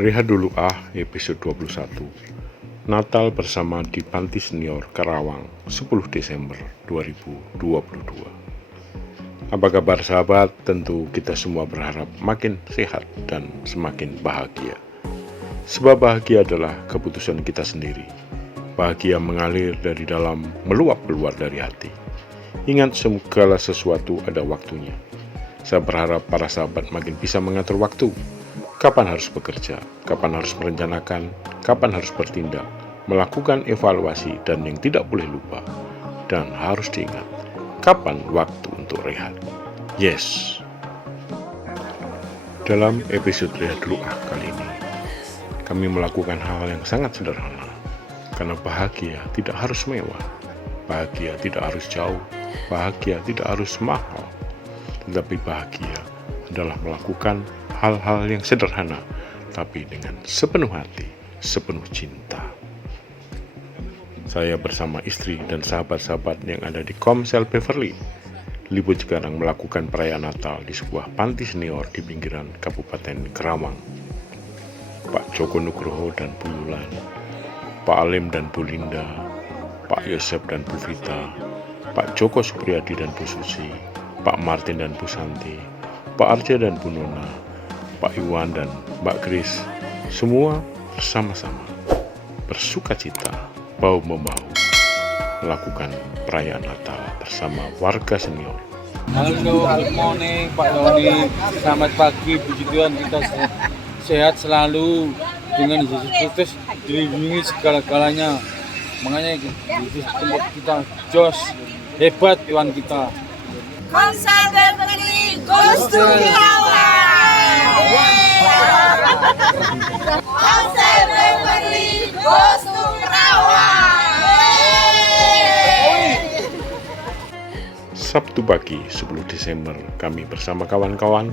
Lihat dulu episode 21 Natal bersama di Panti Senior Karawang 10 Desember 2022. Apa kabar sahabat? Tentu kita semua berharap makin sehat dan semakin bahagia. Sebab bahagia adalah keputusan kita sendiri. Bahagia mengalir dari dalam, meluap keluar dari hati. Ingat, segala sesuatu ada waktunya. Saya berharap para sahabat makin bisa mengatur waktu. Kapan harus bekerja, kapan harus merencanakan, kapan harus bertindak, melakukan evaluasi, dan yang tidak boleh lupa. Dan harus diingat, kapan waktu untuk rehat. Yes. Dalam episode Lihat Dulu kali ini, kami melakukan hal yang sangat sederhana. Karena bahagia tidak harus mewah, bahagia tidak harus jauh, bahagia tidak harus mahal. Tetapi bahagia adalah melakukan hal-hal yang sederhana, tapi dengan sepenuh hati, sepenuh cinta. Saya bersama istri dan sahabat-sahabat yang ada di Komsel Beverly, Lipo Cikarang melakukan perayaan Natal di sebuah panti senior di pinggiran Kabupaten Karawang. Pak Joko Nugroho dan Bu Yulan, Pak Alim dan Bu Linda, Pak Yosep dan Bu Vita, Pak Joko Supriyadi dan Bu Susi, Pak Martin dan Bu Santi, Pak Arja dan Bu Nona, Pak Iwan dan Mbak Kris, semua bersama-sama bersuka cita, bahu-membahu melakukan perayaan Natal bersama warga senior. Halo, good morning Pak Doni, selamat pagi, puji Tuhan kita sehat selalu dengan Yesus Kristus dilindungi segala-galanya. Makanya Yesus tempat kita jos, hebat Tuhan kita. Komsel Beverly goes to Karawang. Komsel Beverly goes to Karawang. Sabtu pagi 10 Desember, kami bersama kawan-kawan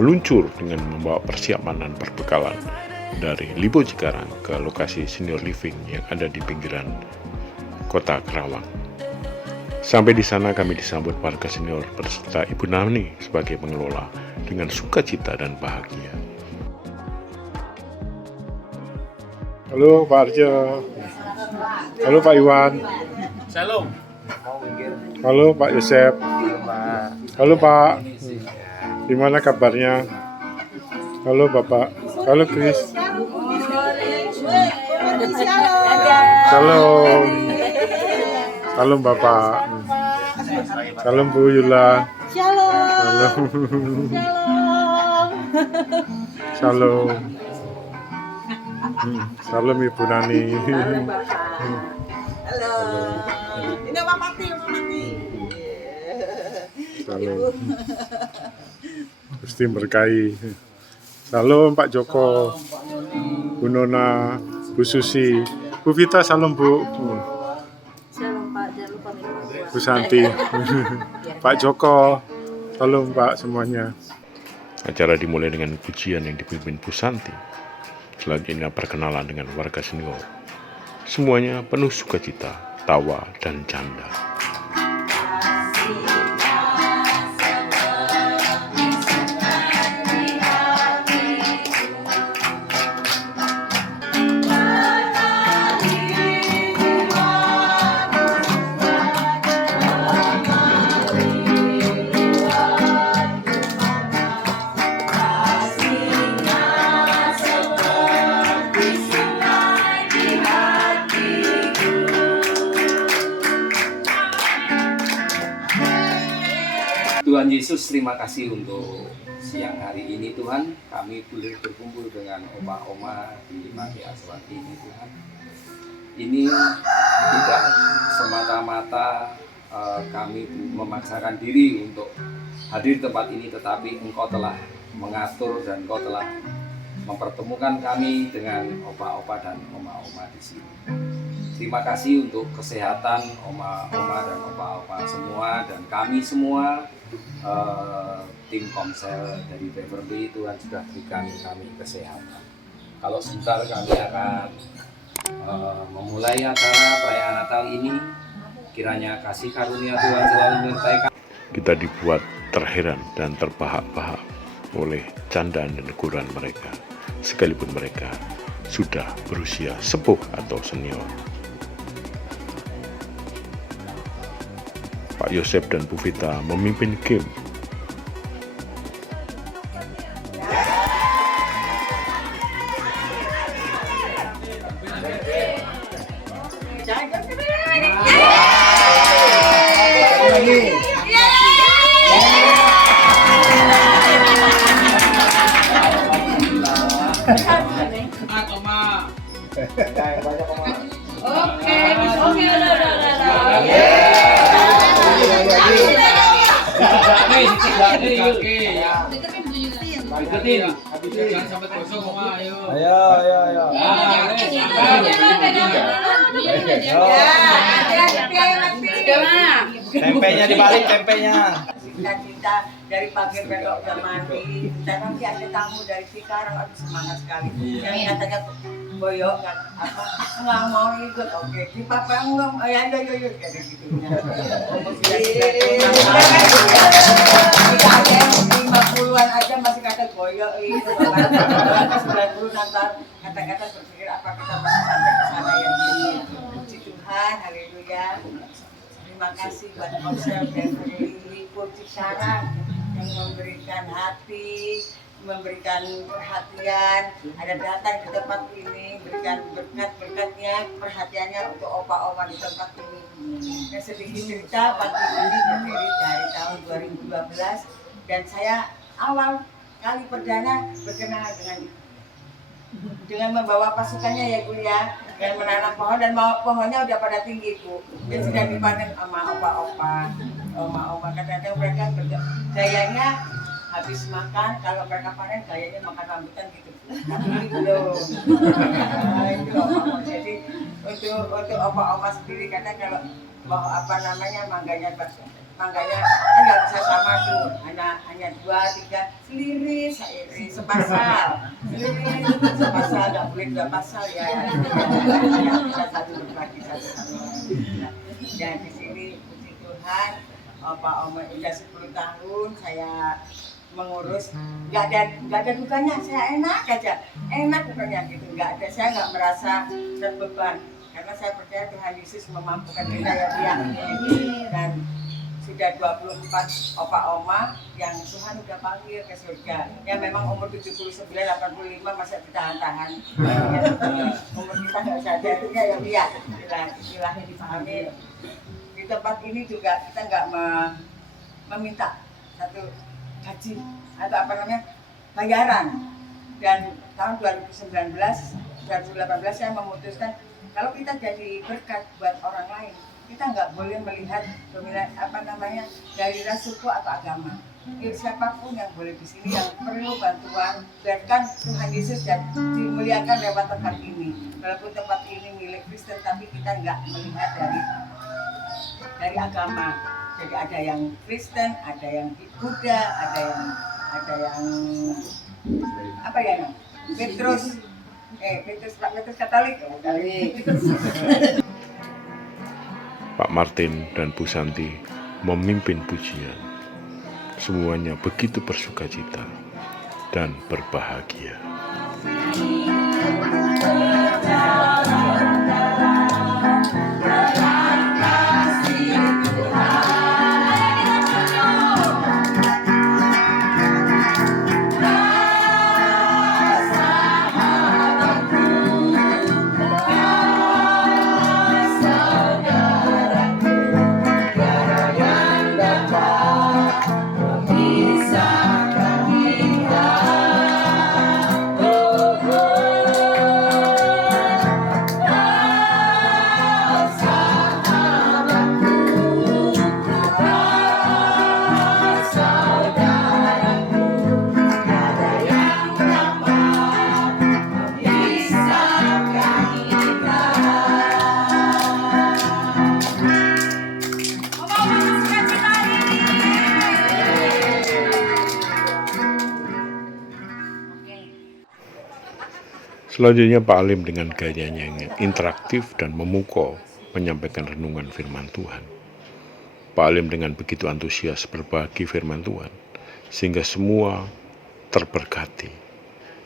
meluncur dengan membawa persiapan dan perbekalan dari Lipo Cikarang ke lokasi senior living yang ada di pinggiran kota Karawang. Sampai di sana kami disambut warga senior beserta Ibu Nani sebagai pengelola dengan sukacita dan bahagia. Halo Pak Arjo. Halo Pak Iwan. Shalom. Halo Pak Yosep. Halo Pak. Gimana kabarnya? Halo Bapak. Halo Kris. Shalom. Salam Bapak. Salam Bu Yula. Shalom. Salam. Salam Ibu Nani. Halo. Ini Mama Mati. Salam. Gusti berkahi. Salam Pak Joko. Bu Nona, Bu Susi, Bu Vita, salam Bu. Shalom Pak, jangan lupa minum buah. Bu Santi, Pak Joko, salam Pak semuanya. Acara dimulai dengan pujian yang dipimpin Bu Santi. Selanjutnya perkenalan dengan warga senior. Semuanya penuh sukacita, tawa, dan canda. Tuhan Yesus, terima kasih untuk siang hari ini Tuhan. Kami boleh berkumpul dengan oma-oma di Panti Aswati ini Tuhan. Ini tidak semata-mata kami memaksakan diri untuk hadir di tempat ini, tetapi Engkau telah mengatur dan Engkau telah mempertemukan kami dengan opa-opa dan oma-oma di sini. Terima kasih untuk kesehatan oma-oma dan opa-opa semua dan kami semua, tim Komsel dari Beverly. Tuhan sudah berikan kami kesehatan. Kalau sebentar kami akan memulai acara perayaan Natal ini, kiranya kasih karunia Tuhan selalu menyertai kami. Kita dibuat terheran dan terbahak-bahak oleh candaan dan teguran mereka. sekalipun mereka sudah berusia sepuh atau senior. Pak Yosef dan Bu Vita memimpin game. Jangan sampai kosong, Oma. Ayo. Tempenya dibalik, tempenya. Cita-cita dari pagi belok udah mandi. Dan nanti ada tamu dari Cikarang, aduh semangat sekali. Yang katanya boyok kan apa nggak mau ikut, oke di papa nggak ya kayak gitu. Kita ada 50-an aja masih kata boyok itu. 90 nanti kata-kata berpikir apa kita masih sampai ke sana ya. Puji Tuhan, haleluya. Terima kasih buat Komsel dan Lipo Cikarang yang memberikan hati, memberikan perhatian, ada datang ke tempat ini, berikan berkat-berkatnya, perhatiannya untuk opa-oma di tempat ini. Dan sedikit cerita, pagi ini berdiri dari tahun 2012 dan saya awal kali perdana berkenalan dengan membawa pasukannya ya Bu ya, dan menanam pohon dan pohonnya udah pada tinggi Bu, dan sudah dipanen sama opa-opa, oma-oma. Kadang-kadang mereka gayanya habis makan, kalau mereka panen gayanya makan rambutan gitu, tapi ini belum. Itu opa-oma. Jadi untuk opa-oma sendiri kadang kalau mau apa namanya mangganya nggak bisa sama tuh, hanya 2-3 seliris, sepasal, nggak boleh 2 pasal ya. Kita satu berbagi satu. Dan di sini puji Tuhan, opa-oma udah 10 tahun saya mengurus, nggak ada dukanya, saya enak bukannya gitu, saya nggak merasa terbeban karena saya percaya Tuhan Yesus memampukan kita ya dia. Dan sudah 24 opa-oma yang Tuhan udah panggil ke surga. Ya memang umur 79, 85 masih ditahan-tahan. Umur kita nggak usah jadinya ya dia. Istilahnya dipahami. Di tempat ini juga kita nggak meminta satu gaji atau apa namanya bayaran. Dan tahun 2019, 2018 saya memutuskan kalau kita jadi berkat buat orang lain, kita nggak boleh melihat dari ras, suku atau agama. Siapapun yang boleh di sini yang perlu bantuan, biarkan Tuhan Yesus dan dimuliakan lewat tempat ini. Walaupun tempat ini milik Kristen, tapi kita nggak melihat dari agama. Jadi ada yang Kristen, ada yang Buddha, ada yang apa ya? Petrus Katolik. Pak Martin dan Bu Santi memimpin pujian. Semuanya begitu bersukacita dan berbahagia. Selanjutnya Pak Alim dengan gayanya yang interaktif dan memukau menyampaikan renungan firman Tuhan. Pak Alim dengan begitu antusias berbagi firman Tuhan sehingga semua terberkati.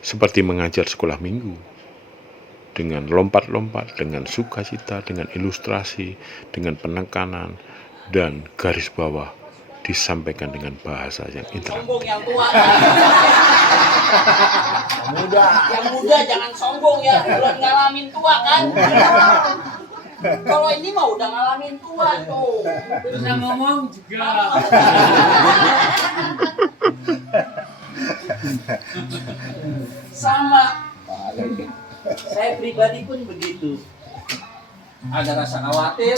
seperti mengajar sekolah minggu, dengan lompat-lompat, dengan sukacita, dengan ilustrasi, dengan penekanan, dan garis bawah disampaikan dengan bahasa yang interaktif. Sombong yang tua. Yang muda jangan sombong ya, belum ngalamin tua kan. Kalau ini mah udah ngalamin tua tuh. Bisa ngomong juga. Sama. Saya pribadi pun begitu. Ada rasa khawatir,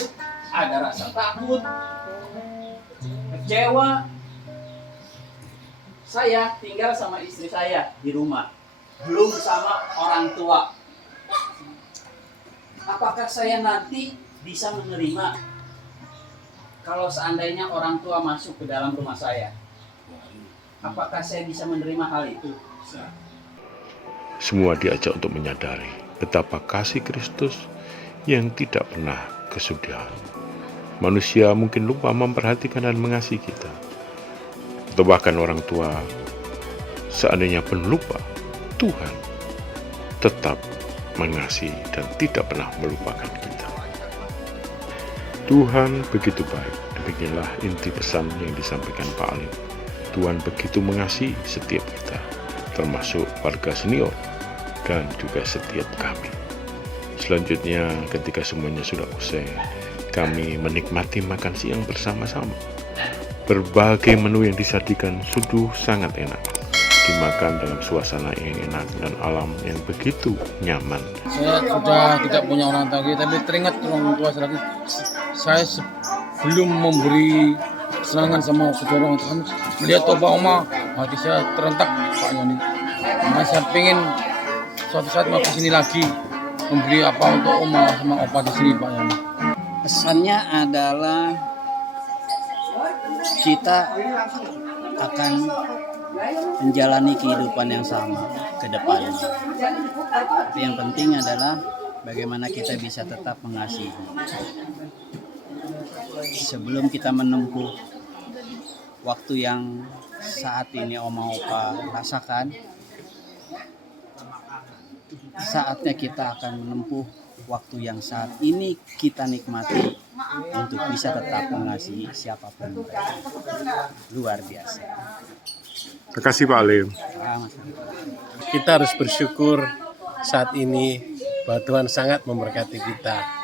ada rasa takut, kecewa. Saya tinggal sama istri saya di rumah, belum sama orang tua. Apakah saya nanti bisa menerima kalau seandainya orang tua masuk ke dalam rumah saya? Apakah saya bisa menerima hal itu? Semua diajak untuk menyadari betapa kasih Kristus yang tidak pernah kesudahan. Manusia mungkin lupa memperhatikan dan mengasihi kita. Atau bahkan orang tua seandainya pun lupa, Tuhan tetap mengasihi dan tidak pernah melupakan kita. Tuhan begitu baik. Demikianlah inti pesan yang disampaikan Pak Alim. Tuhan begitu mengasihi setiap kita, termasuk warga senior dan juga setiap kami. Selanjutnya, ketika semuanya sudah usai, kami menikmati makan siang bersama-sama. Berbagai menu yang disajikan sungguh sangat enak, dimakan dalam suasana yang enak dan alam yang begitu nyaman. Saya sudah tidak punya orang tua lagi, tapi teringat orang tua saya lagi. Saya belum memberi kesenangan sama saudara orang tua. Melihat Opa Oma, hati saya terentak Pak Yoni. Karena saya pengen suatu saat mau kesini lagi memberi apa untuk Oma sama Opa di sini Pak Yoni. Pesannya adalah kita akan menjalani kehidupan yang sama ke depannya. Tapi yang penting adalah bagaimana kita bisa tetap mengasihi. Sebelum kita menempuh waktu yang saat ini Oma Opa rasakan, saatnya kita akan menempuh waktu yang saat ini kita nikmati untuk bisa tetap mengasihi siapapun. Luar biasa. Terima kasih Pak Alim. Kita harus bersyukur saat ini bahwa Tuhan sangat memberkati kita.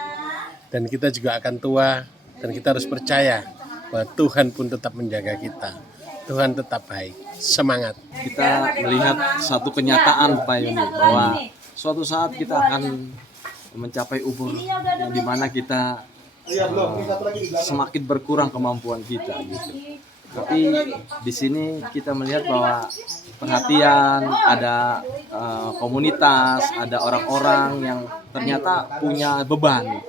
Dan kita juga akan tua, dan kita harus percaya bahwa Tuhan pun tetap menjaga kita. Tuhan tetap baik. Semangat. Kita melihat satu kenyataan Pak Yoni, bahwa suatu saat kita akan mencapai umur yang dimana kita semakin berkurang kemampuan kita gitu. Tapi di sini kita melihat bahwa perhatian, ada komunitas, ada orang-orang yang ternyata punya beban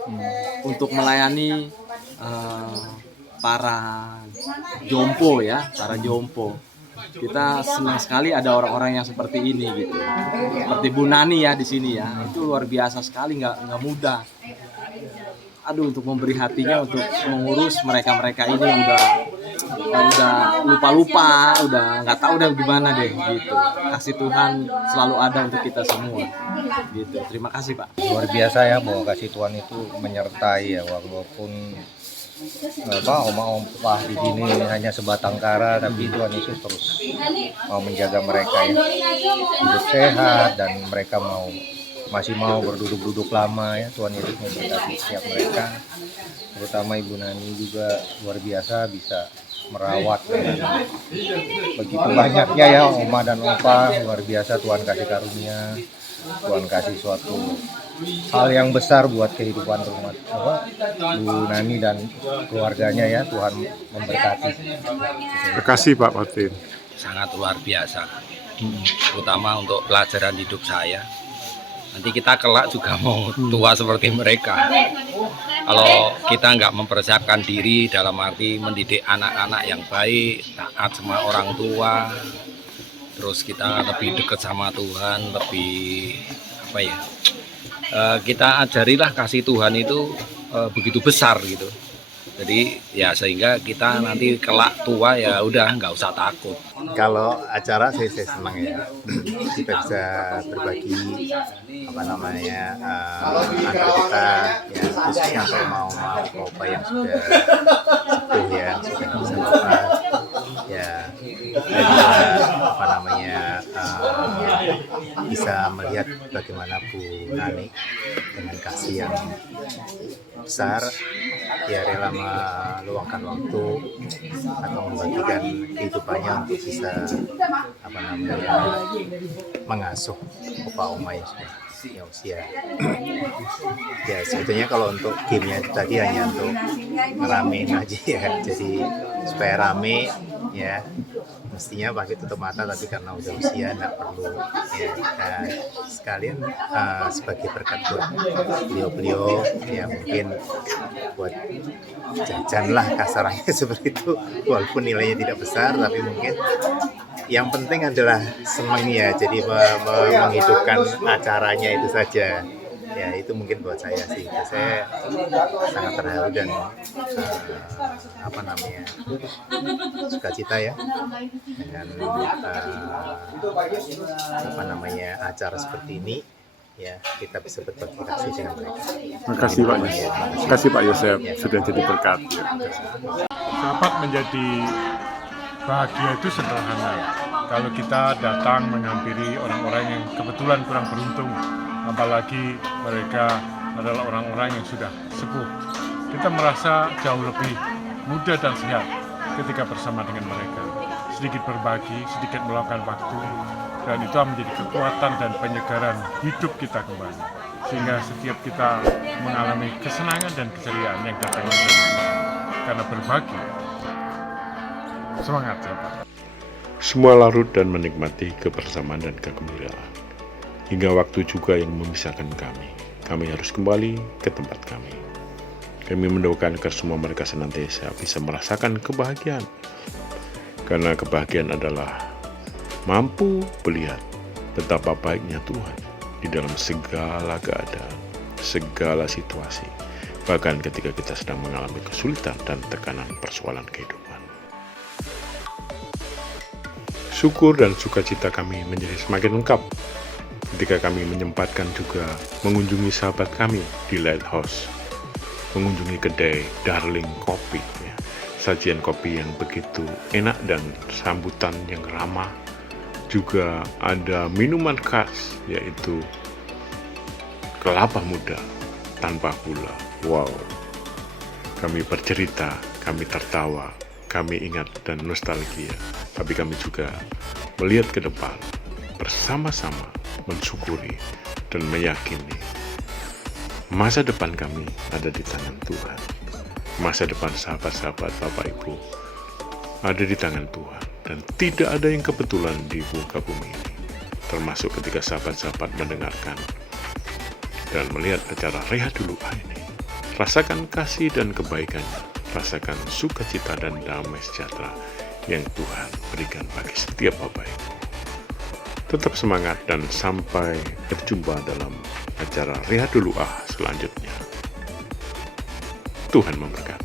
untuk melayani para jompo ya, para jompo. Kita senang sekali ada orang-orang yang seperti ini gitu. Seperti Bu Nani ya di sini ya. Itu luar biasa sekali, nggak mudah. Aduh, untuk memberi hatinya untuk mengurus mereka-mereka ini yang udah lupa-lupa, udah nggak tahu udah gimana deh gitu. Kasih Tuhan selalu ada untuk kita semua gitu. Terima kasih Pak. Luar biasa ya bahwa kasih Tuhan itu menyertai ya, walaupun Oma di sini hanya sebatang kara, tapi Tuhan Yesus terus mau menjaga mereka ya, hidup sehat, dan mereka masih mau berduduk-duduk lama ya. Tuhan Yesus memberkati setiap mereka, terutama Ibu Nani juga luar biasa bisa merawat dengan begitu banyaknya ya Oma dan Opa. Luar biasa, Tuhan kasih karunia, Tuhan kasih suatu hal yang besar buat kehidupan rumah Bu Nani dan keluarganya ya. Tuhan memberkati. Terima kasih Pak Martin. Sangat luar biasa, terutama untuk pelajaran hidup saya. Nanti kita kelak juga mau tua seperti mereka. Kalau kita nggak mempersiapkan diri dalam arti mendidik anak-anak yang baik, taat sama orang tua, terus kita lebih dekat sama Tuhan, lebih kita ajarilah kasih Tuhan itu begitu besar gitu. Jadi ya sehingga kita nanti kelak tua ya udah nggak usah takut. Kalau acara saya senang ya, kita bisa berbagi antar kita ya, khususnya kalau mau bapak yang sudah sepuh ya, sudah nggak bisa bapak ya, dan juga bisa melihat bagaimana Bu Nani dengan kasih yang besar ya, rela meluangkan waktu atau membagikan kehidupannya untuk bisa mengasuh opa oma yang sudah usia. Ya sebetulnya kalau untuk gamenya tadi hanya untuk ngeramein aja ya, jadi supaya rame ya, mestinya pakai tutup mata, tapi karena udah usia nggak perlu ya. Nah, sekalian sebagai berkat buat beliau-beliau ya, mungkin buat jajan lah kasarnya seperti itu, walaupun nilainya tidak besar, tapi mungkin yang penting adalah senang ya, jadi menghidupkan acaranya itu saja ya. Itu mungkin buat saya sih, saya sangat terharu dan sukacita ya dengan acara seperti ini ya, kita bisa berbagi kasih dengan mereka. Terima kasih Pak Yosef. Terima kasih Pak Yosef sudah jadi berkat. Sahabat, menjadi bahagia itu sederhana. Kalau kita datang menghampiri orang-orang yang kebetulan kurang beruntung, apalagi mereka adalah orang-orang yang sudah sepuh, kita merasa jauh lebih muda dan sehat ketika bersama dengan mereka. Sedikit berbagi, sedikit meluangkan waktu, dan itu menjadi kekuatan dan penyegaran hidup kita kembali. Sehingga setiap kita mengalami kesenangan dan keceriaan yang datang dari Tuhan. Karena berbagi. Semangat sahabat. Semua larut dan menikmati kebersamaan dan kegembiraan. Hingga waktu juga yang memisahkan kami. Kami harus kembali ke tempat kami. Kami mendoakan agar semua mereka senantiasa bisa merasakan kebahagiaan. Karena kebahagiaan adalah mampu melihat betapa baiknya Tuhan di dalam segala keadaan, segala situasi, bahkan ketika kita sedang mengalami kesulitan dan tekanan persoalan kehidupan. Syukur dan sukacita kami menjadi semakin lengkap ketika kami menyempatkan juga mengunjungi sahabat kami di Lighthouse, mengunjungi kedai Darling Kopi, ya. Sajian kopi yang begitu enak dan sambutan yang ramah. Juga ada minuman khas, yaitu kelapa muda tanpa gula. Wow, kami bercerita, kami tertawa, kami ingat dan nostalgia, tapi kami juga melihat ke depan, bersama-sama mensyukuri dan meyakini masa depan kami ada di tangan Tuhan. Masa depan sahabat-sahabat Bapak Ibu ada di tangan Tuhan. Dan tidak ada yang kebetulan di muka bumi ini, termasuk ketika sahabat-sahabat mendengarkan dan melihat acara Rehat Dulu ini. Rasakan kasih dan kebaikannya, rasakan sukacita dan damai sejahtera yang Tuhan berikan bagi setiap Bapak Ibu. Tetap semangat dan sampai berjumpa dalam acara Rehat Dulu selanjutnya. Tuhan memberkati.